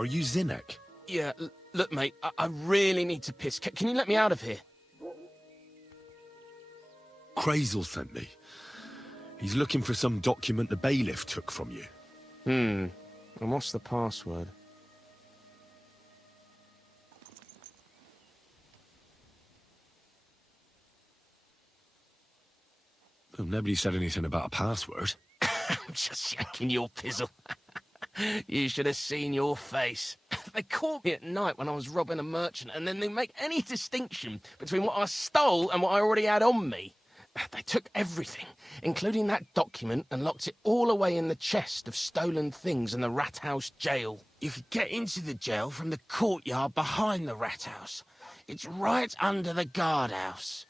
Are you Zinek? Yeah, look, mate, I really need to piss. Can you let me out of here? Kreisel sent me. He's looking for some document the bailiff took from you. And what's the password? Well, nobody said anything about a password. I'm just shaking your pizzle. You should have seen your face. They caught me at night when I was robbing a merchant, and then they make any distinction between what I stole and what I already had on me. They took everything, including that document, and locked it all away in the chest of stolen things in the Rathaus jail. You could get into the jail from the courtyard behind the Rathaus. It's right under the guardhouse.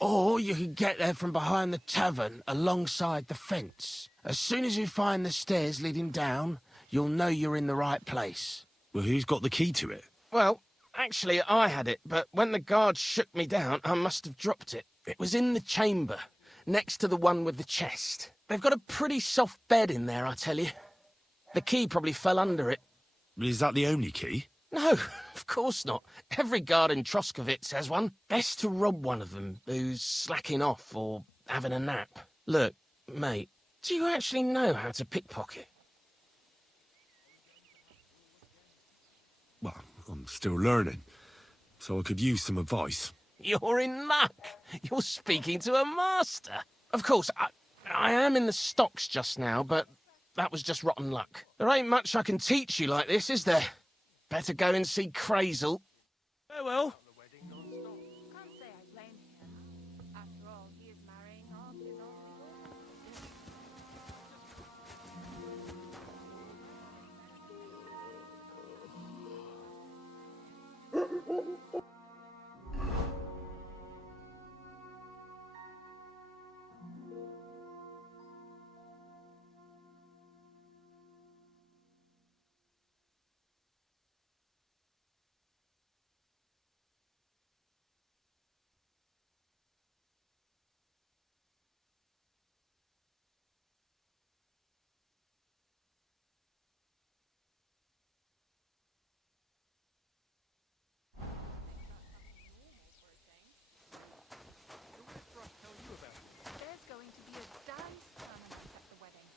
Or you could get there from behind the tavern, alongside the fence. As soon as you find the stairs leading down, you'll know you're in the right place. Well, who's got the key to it? Well, actually, I had it, but when the guards shook me down, I must have dropped it. It was in the chamber, next to the one with the chest. They've got a pretty soft bed in there, I tell you. The key probably fell under it. Is that the only key? No, of course not. Every guard in Troskovice has one. Best to rob one of them who's slacking off or having a nap. Look, mate, do you actually know how to pickpocket? Well, I'm still learning, so I could use some advice. You're in luck. You're speaking to a master. Of course, I am in the stocks just now, but that was just rotten luck. There ain't much I can teach you like this, is there? Better go and see Kreisel. Farewell. Can't say I blame him. After all, he is marrying off his own There's going to be a dance tournament at the wedding,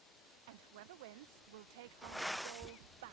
and whoever wins will take our souls back.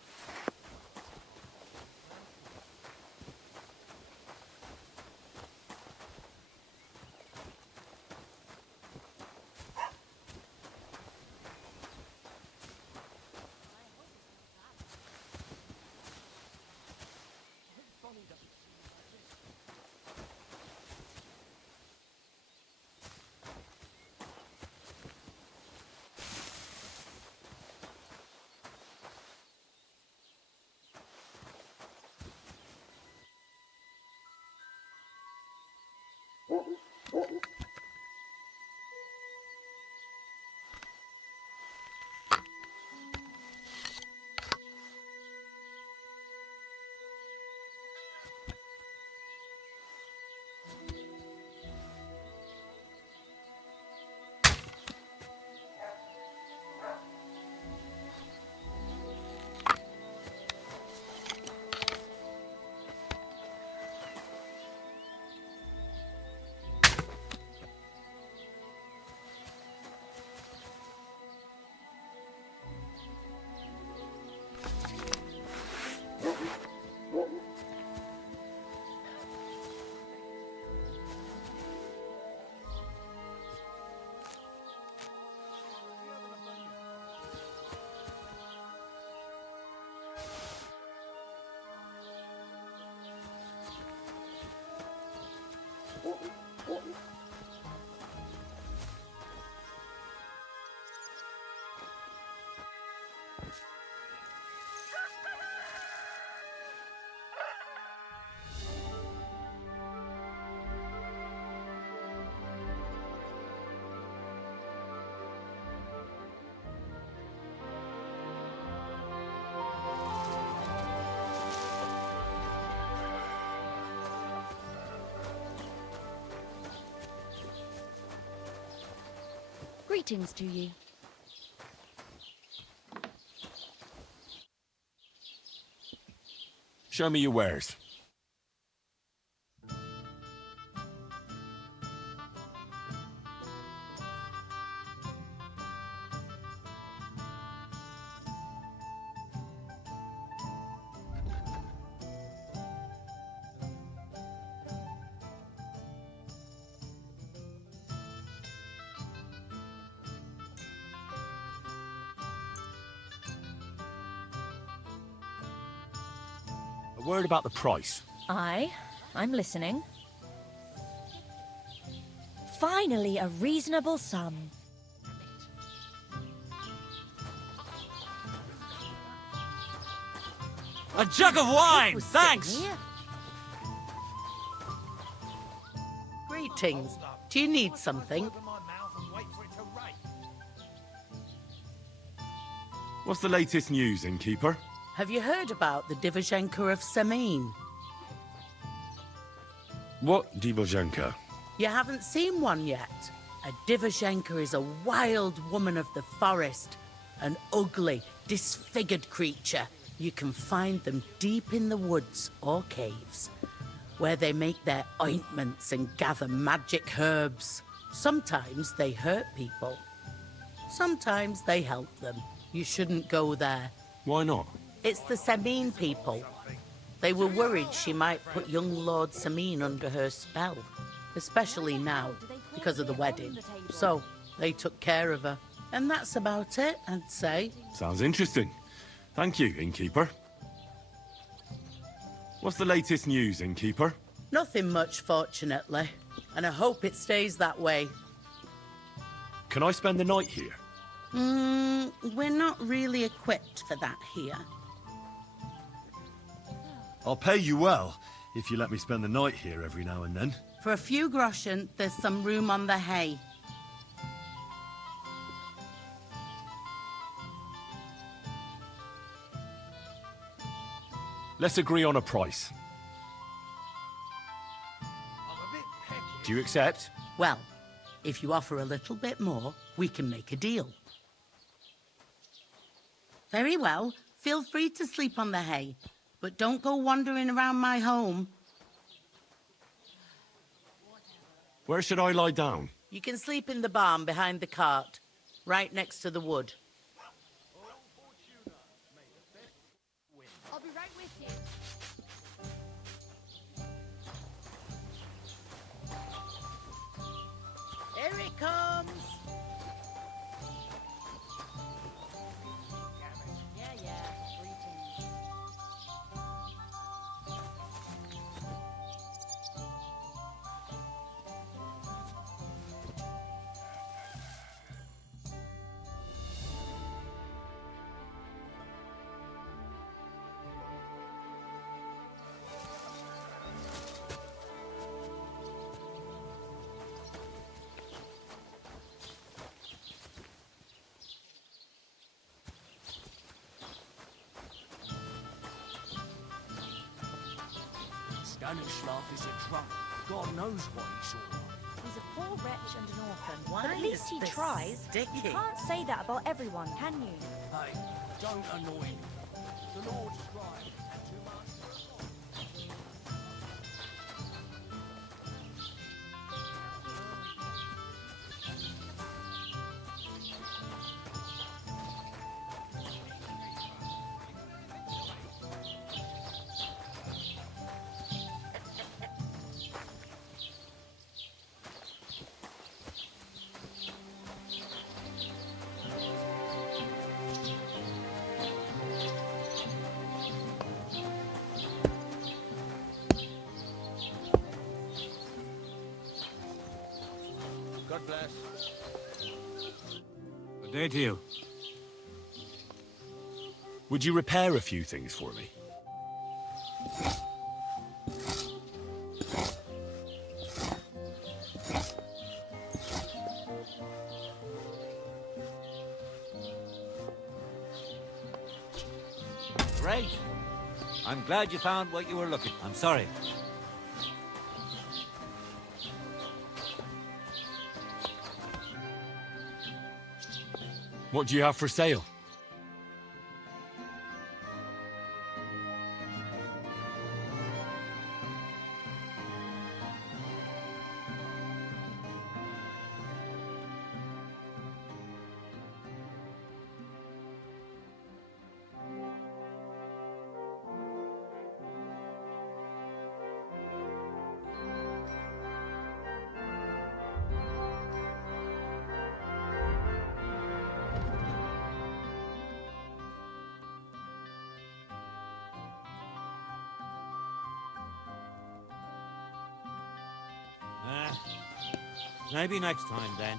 Greetings to ye. Show me your wares. A word about the price. Aye, I'm listening. Finally, a reasonable sum. A jug of wine, Was thanks! sitting here. Greetings. Do you need something? What's the latest news, innkeeper? Have you heard about the Divizhenka of Semin? What Divozhenka? You haven't seen one yet. A Divizhenka is a wild woman of the forest. An ugly, disfigured creature. You can find them deep in the woods or caves, where they make their ointments and gather magic herbs. Sometimes they hurt people. Sometimes they help them. You shouldn't go there. Why not? It's the Semin people. They were worried she might put young Lord Semin under her spell, especially now, because of the wedding. So, they took care of her. And that's about it, I'd say. Sounds interesting. Thank you, innkeeper. What's the latest news, innkeeper? Nothing much, fortunately. And I hope it stays that way. Can I spend the night here? We're not really equipped for that here. I'll pay you well, if you let me spend the night here every now and then. For a few groschen, there's some room on the hay. Let's agree on a price. Do you accept? Well, if you offer a little bit more, we can make a deal. Very well. Feel free to sleep on the hay, but don't go wandering around my home. Where should I lie down? You can sleep in the barn behind the cart, right next to the wood. I'll be right with you. Here it comes! Yeah, greetings. Stanislav is a drunk. God knows what he saw. He's a poor wretch and an orphan. Why But at least is he this tries. sticky? You can't say that about everyone, can you? Hey, don't annoy me. The Lord's scribe had too much. God bless. Good day to you. Would you repair a few things for me? Great. I'm glad you found what you were looking for. I'm sorry. What do you have for sale? Maybe next time, then.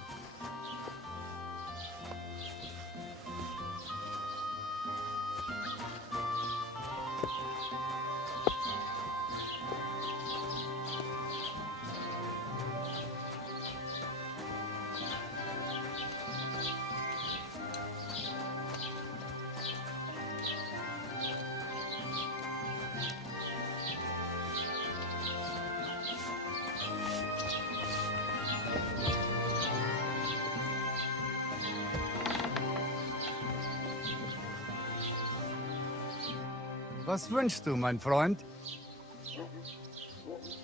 Was wünschst du, mein Freund?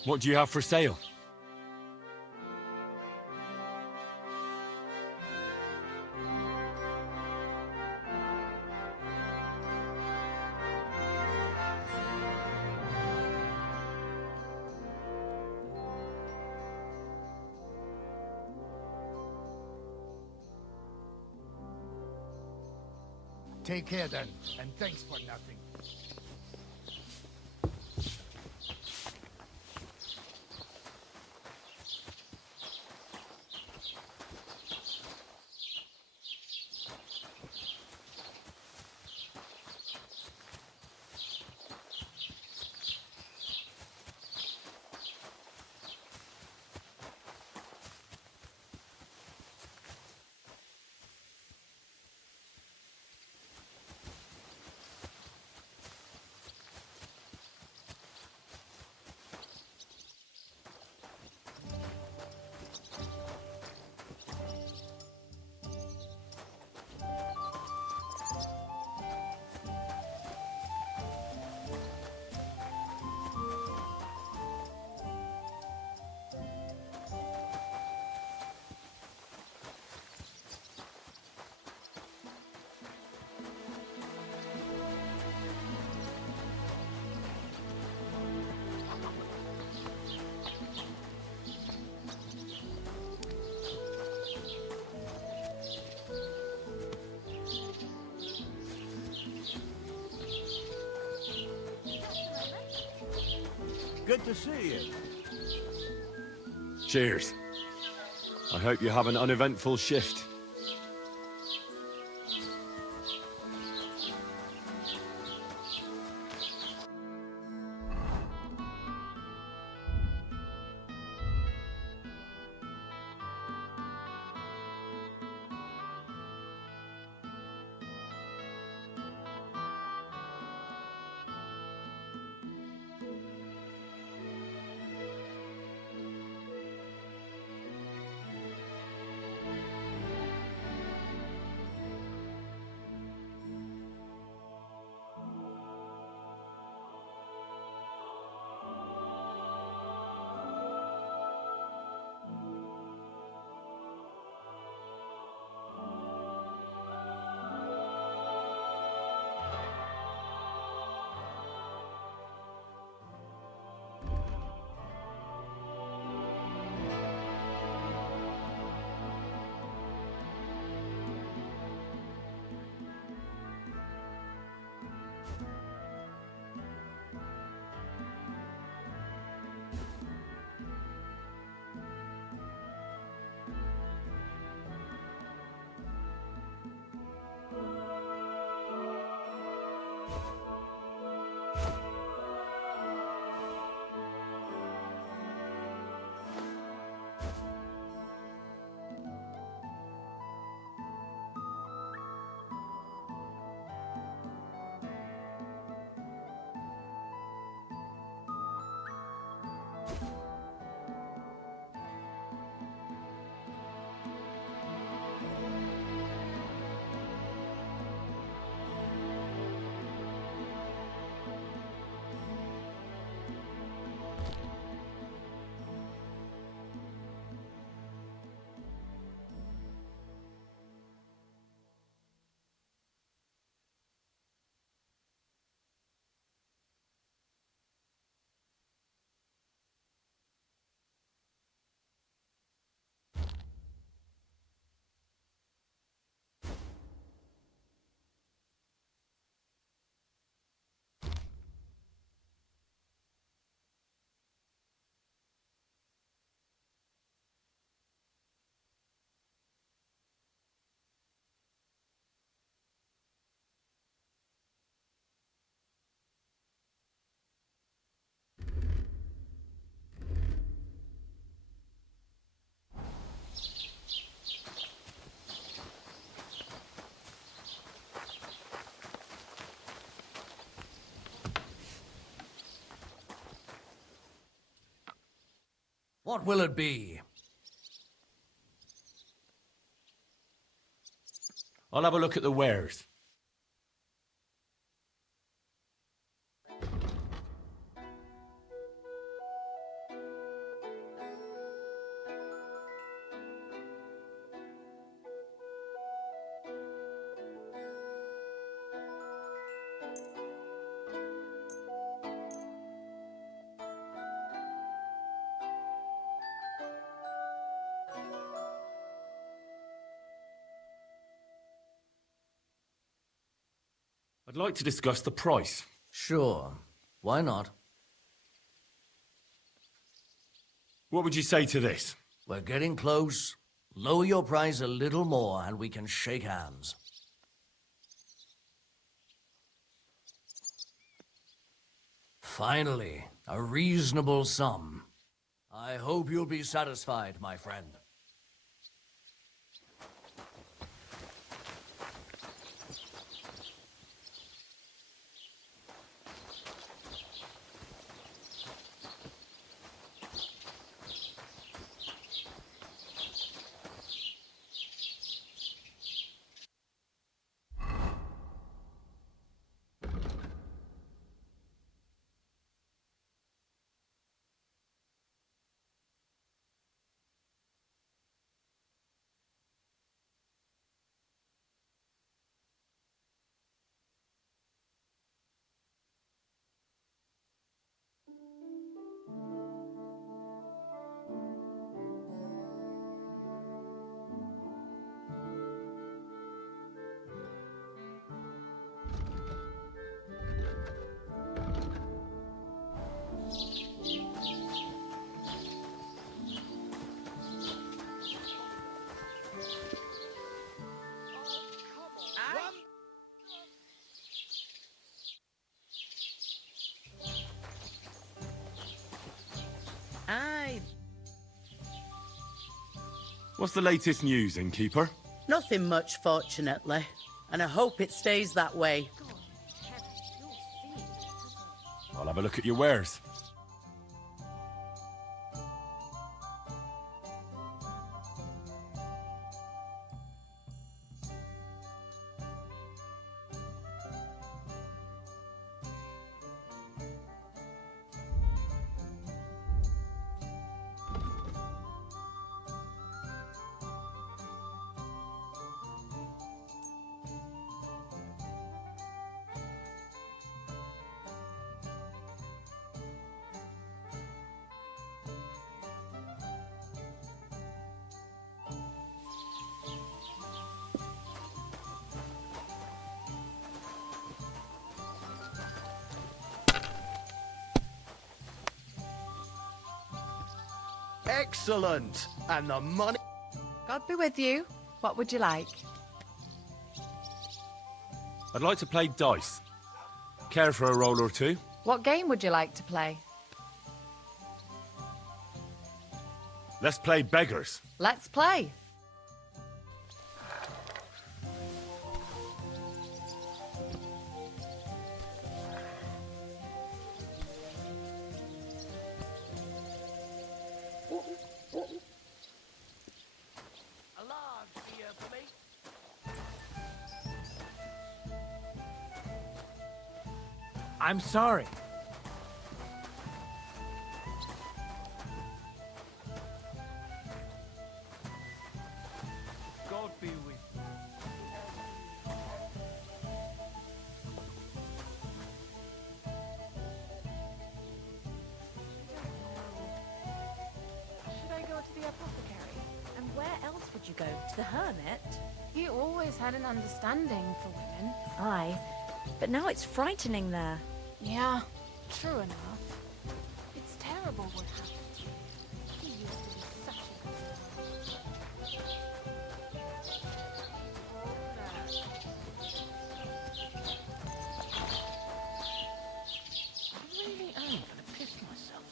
What do you have for sale? Take care then, and thanks for nothing. Good to see you. Cheers. I hope you have an uneventful shift. What will it be? I'll have a look at the wares. I'd like to discuss the price. Sure. Why not? What would you say to this? We're getting close. Lower your price a little more and we can shake hands. Finally, a reasonable sum. I hope you'll be satisfied, my friend. Aye, What's the latest news, innkeeper? nothing much, fortunately. And I hope it stays that way. I'll have a look at your wares. Excellent! And the money... God be with you. What would you like? I'd like to play dice. Care for a roll or two? What game would you like to play? Let's play beggars. Let's play. A large beer for me. I'm sorry. God be with you. Should I go to the apothecary? And where else would you go? To the hermit? He always had an understanding for women. Aye. But now it's frightening there. Yeah, true enough. It's terrible what happened. He used to be such a good boy. I really am gonna piss myself.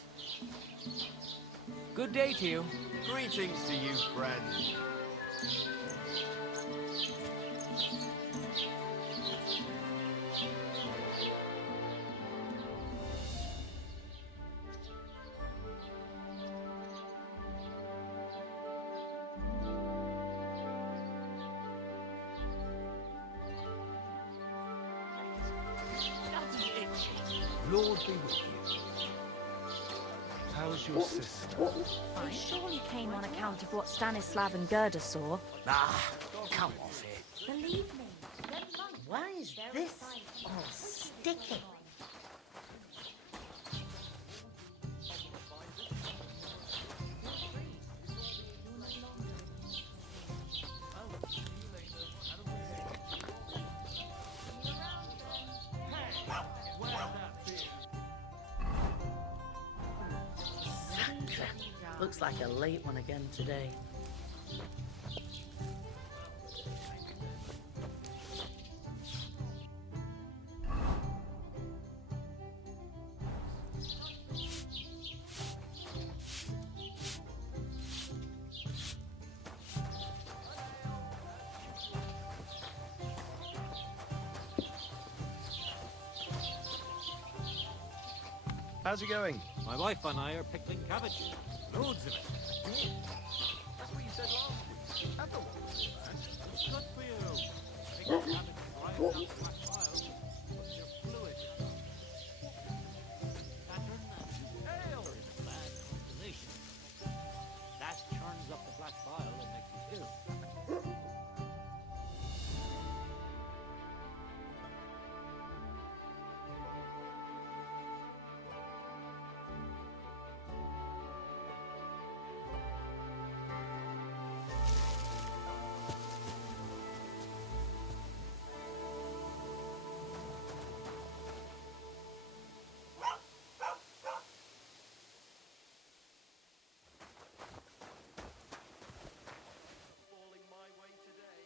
Good day to you. Greetings to you, friend. Lord be with you. How's your sister? They surely came on account of what Stanislav and Gerda saw. Ah, come off it. Believe me, them monks Why is very this silent. all sticky? Looks like a late one again today. How's it going? My wife and I are pickling cabbage. Loads of it. That's what you said last week. Have the one. It's good for you. Pickled cabbage dries out the black bile, puts your fluid. Saturn and Jupiter is a bad constellation. That churns up the black bile and makes you ill. Falling my way today.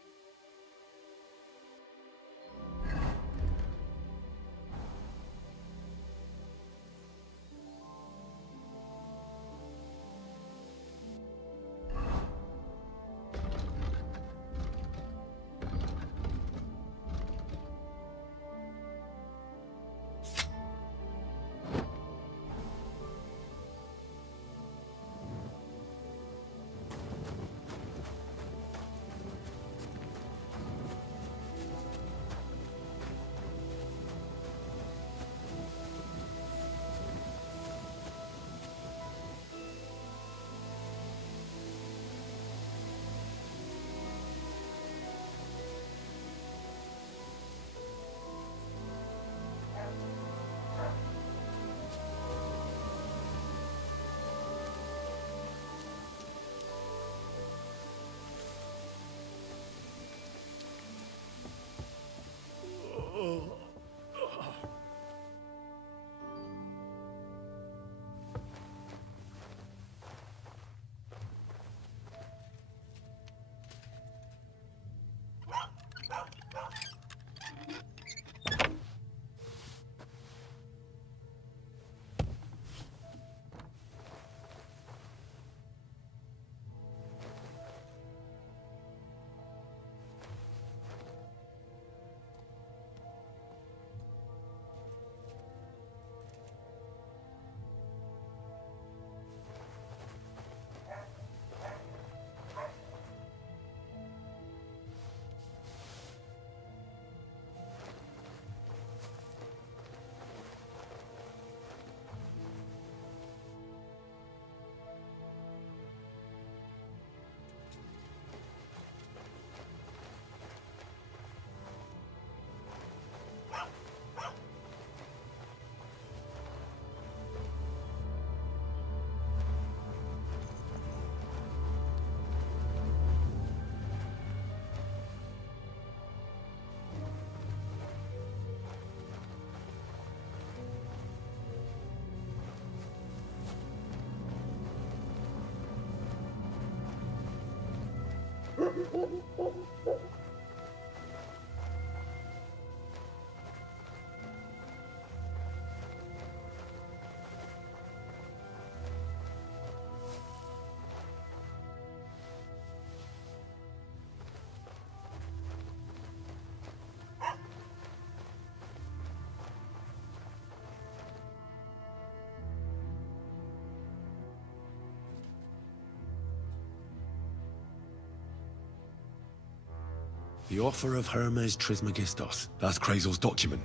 The offer of Hermes Trismegistos. That's Kreisel's document.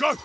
Go!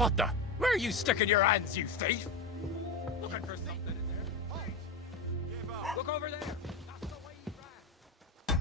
What the? Where are you sticking your hands, you thief? Looking for something in there? Halt! Give up. Look over there. That's the way you ran.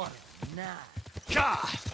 What a knife. Gah!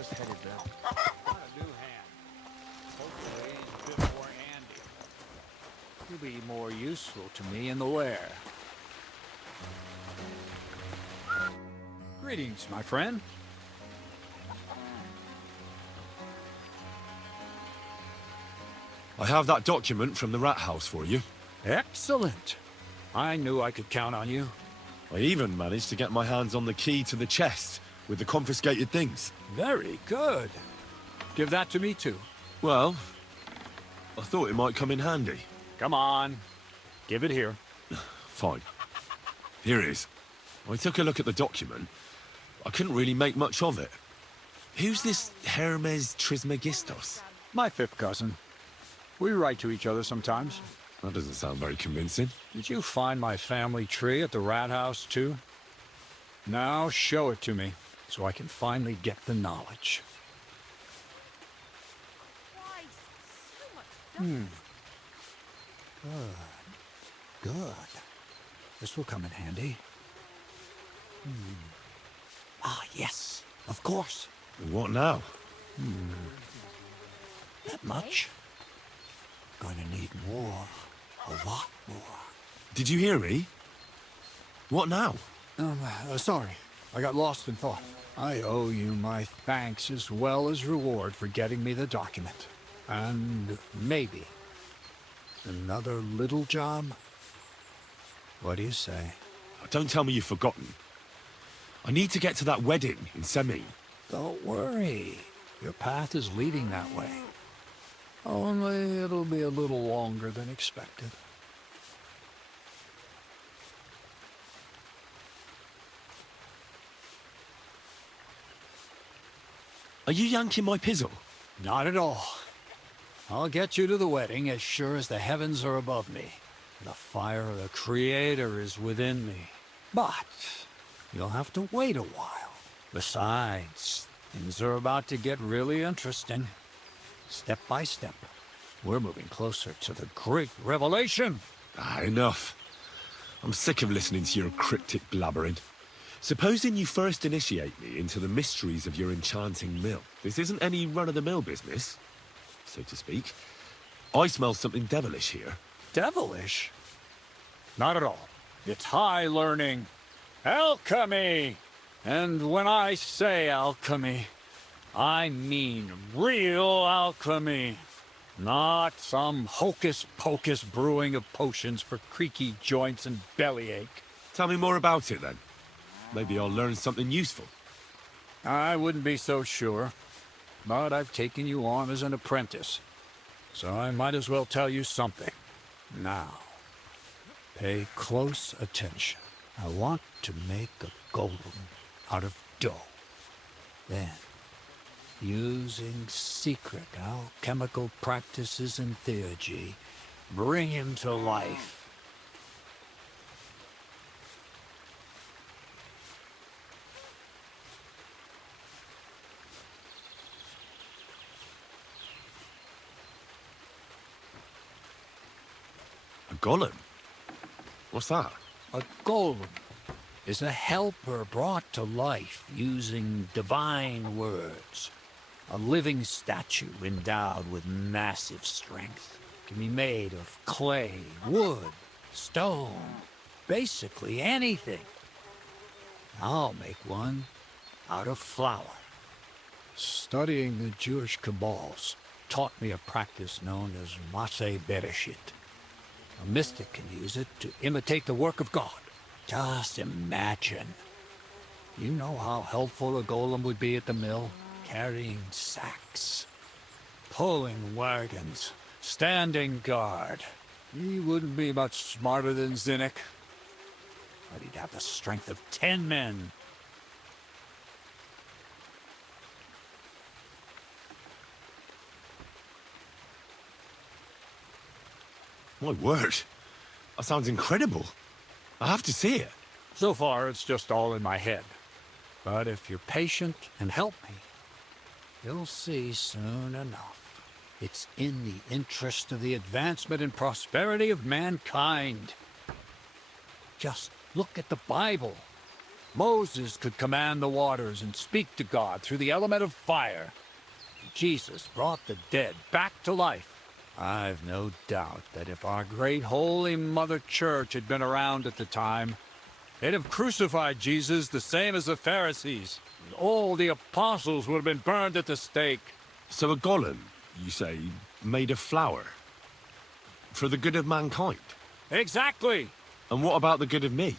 just headed there. Got a new hand. Hopefully he's a bit more handy. He'll be more useful to me in the lair. Greetings, my friend. I have that document from the Rathaus for you. Excellent. I knew I could count on you. I even managed to get my hands on the key to the chest with the confiscated things. Very good. Give that to me too. Well, I thought it might come in handy. Come on. Give it here. Fine. Here it is. I took a look at the document. I couldn't really make much of it. Who's this Hermes Trismegistos? My fifth cousin. We write to each other sometimes. That doesn't sound very convincing. Did you find my family tree at the Rathaus too? Now show it to me, so I can finally get the knowledge. Good. Good. This will come in handy. Ah, yes. Of course. What now? That much. Gonna need more. A lot more. Did you hear me? What now? Sorry. I got lost in thought. I owe you my thanks as well as reward for getting me the document. And maybe another little job? What do you say? Don't tell me you've forgotten. I need to get to that wedding in Semi. Don't worry. Your path is leading that way. Only it'll be a little longer than expected. Are you yanking my pizzle? Not at all. I'll get you to the wedding as sure as the heavens are above me. The fire of the Creator is within me. But you'll have to wait a while. Besides, things are about to get really interesting. Step by step, we're moving closer to the great revelation. Enough. I'm sick of listening to your cryptic blabbering. Supposing you first initiate me into the mysteries of your enchanting mill. This isn't any run-of-the-mill business, so to speak. I smell something devilish here. Devilish? Not at all. It's high learning. Alchemy! And when I say alchemy, I mean real alchemy. Not some hocus-pocus brewing of potions for creaky joints and bellyache. Tell me more about it, then. Maybe I'll learn something useful. I wouldn't be so sure, but I've taken you on as an apprentice, so I might as well tell you something. Now, pay close attention. I want to make a golem out of dough. Then, using secret alchemical practices and theurgy, bring him to life. A golem? What's that? A golem is a helper brought to life using divine words. A living statue endowed with massive strength. Can be made of clay, wood, stone, basically anything. I'll make one out of flour. Studying the Jewish Kabbals taught me a practice known as Maseh Bereshit. A mystic can use it to imitate the work of God. Just imagine. You know how helpful a golem would be at the mill? Carrying sacks, pulling wagons, standing guard. He wouldn't be much smarter than Zinek, but he'd have the strength of 10 men. My word. That sounds incredible. I have to see it. So far, it's just all in my head. But if you're patient and help me, you'll see soon enough. It's in the interest of the advancement and prosperity of mankind. Just look at the Bible. Moses could command the waters and speak to God through the element of fire. Jesus brought the dead back to life. I've no doubt that if our great holy Mother Church had been around at the time, they'd have crucified Jesus the same as the Pharisees. All the apostles would have been burned at the stake. So a golem, you say, made of flour? For the good of mankind? Exactly! And what about the good of me?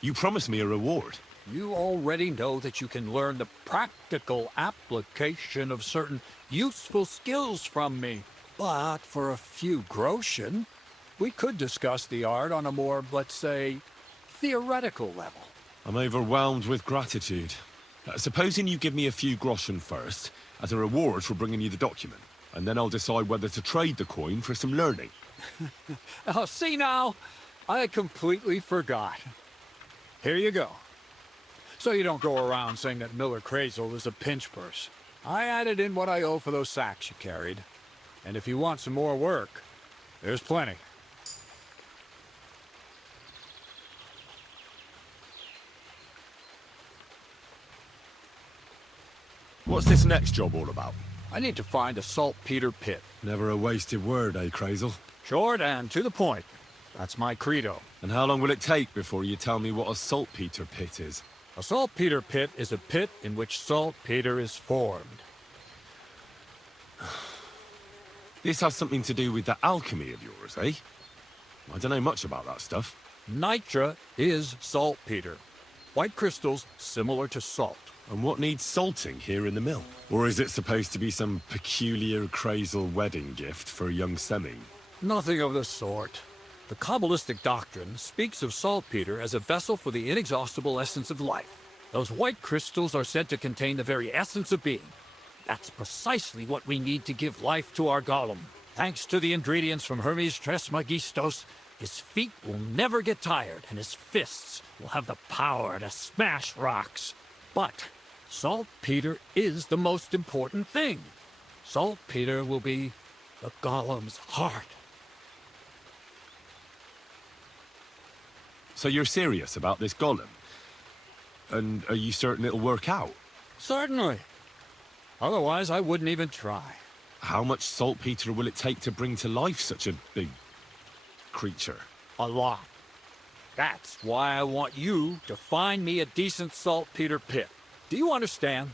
You promised me a reward. You already know that you can learn the practical application of certain useful skills from me. But for a few groschen, we could discuss the art on a more, let's say, theoretical level. I'm overwhelmed with gratitude. Supposing you give me a few groschen first, as a reward for bringing you the document, and then I'll decide whether to trade the coin for some learning. Oh, see now? I completely forgot. Here you go. So you don't go around saying that Miller Kreisel is a pinch purse. I added in what I owe for those sacks you carried. And if you want some more work, there's plenty. What's this next job all about? I need to find a saltpeter pit. Never a wasted word, eh, Kreisel? Short and to the point. That's my credo. And how long will it take before you tell me what a saltpeter pit is? A saltpeter pit is a pit in which saltpeter is formed. This has something to do with the alchemy of yours, eh? I don't know much about that stuff. Nitra is saltpeter. White crystals similar to salt. And what needs salting here in the mill? Or is it supposed to be some peculiar Kreisel wedding gift for a young semi? Nothing of the sort. The Kabbalistic doctrine speaks of saltpeter as a vessel for the inexhaustible essence of life. Those white crystals are said to contain the very essence of being. That's precisely what we need to give life to our golem. Thanks to the ingredients from Hermes Trismegistos, his feet will never get tired, and his fists will have the power to smash rocks. But saltpeter is the most important thing. Saltpeter will be the golem's heart. So you're serious about this golem? And are you certain it'll work out? Certainly. Otherwise, I wouldn't even try. How much saltpeter will it take to bring to life such a big creature? A lot. That's why I want you to find me a decent saltpeter pit. Do you understand?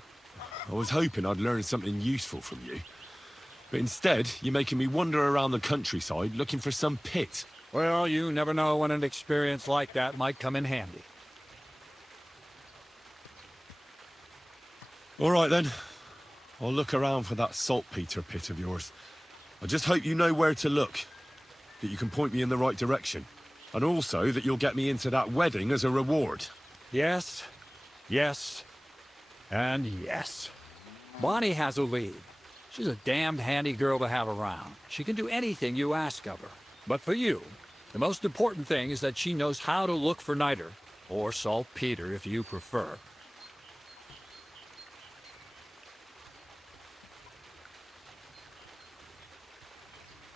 I was hoping I'd learn something useful from you. But instead, you're making me wander around the countryside looking for some pit. Well, you never know when an experience like that might come in handy. All right, then. I'll look around for that saltpeter pit of yours. I just hope you know where to look, that you can point me in the right direction, and also that you'll get me into that wedding as a reward. Yes, yes, and yes. Bonnie has a lead. She's a damned handy girl to have around. She can do anything you ask of her. But for you, the most important thing is that she knows how to look for niter, or saltpeter if you prefer.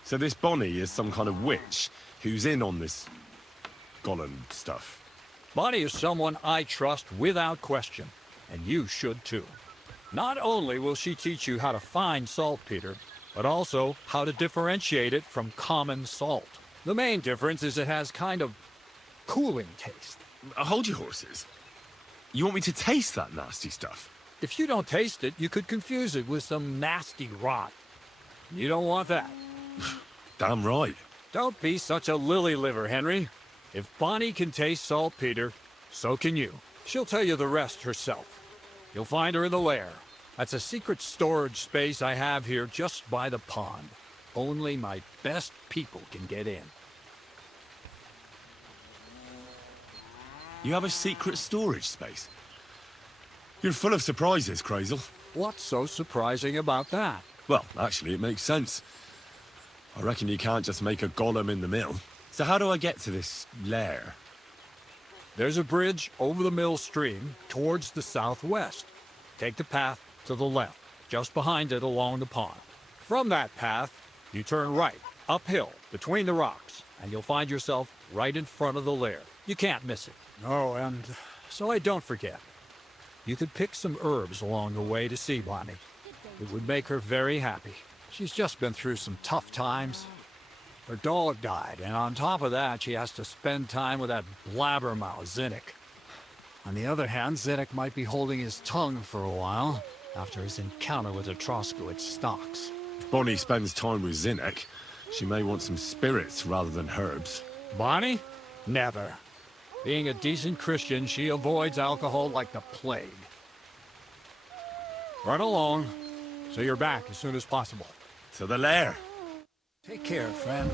So this Bonnie is some kind of witch who's in on this golem stuff. Bonnie is someone I trust without question, and you should too. Not only will she teach you how to find saltpeter, but also how to differentiate it from common salt. The main difference is it has kind of cooling taste. Hold your horses. You want me to taste that nasty stuff? If you don't taste it, you could confuse it with some nasty rot. You don't want that. Damn right. Don't be such a lily liver, Henry. If Bonnie can taste saltpeter, so can you. She'll tell you the rest herself. You'll find her in the lair. That's a secret storage space I have here just by the pond. Only my best people can get in. You have a secret storage space? You're full of surprises, Kreisel. What's so surprising about that? Well, actually, it makes sense. I reckon you can't just make a golem in the mill. So how do I get to this lair? There's a bridge over the mill stream towards the southwest. Take the path to the left, just behind it along the pond. From that path, you turn right, uphill, between the rocks, and you'll find yourself right in front of the lair. You can't miss it. Oh, and so I don't forget. You could pick some herbs along the way to see Bonnie. It would make her very happy. She's just been through some tough times. Her dog died, and on top of that, she has to spend time with that blabbermouth Zinek. On the other hand, Zinek might be holding his tongue for a while after his encounter with the Troskovice stocks. If Bonnie spends time with Zinek, she may want some spirits rather than herbs. Bonnie? Never. Being a decent Christian, she avoids alcohol like the plague. Run along, so you're back as soon as possible. To the lair. Take care, friend.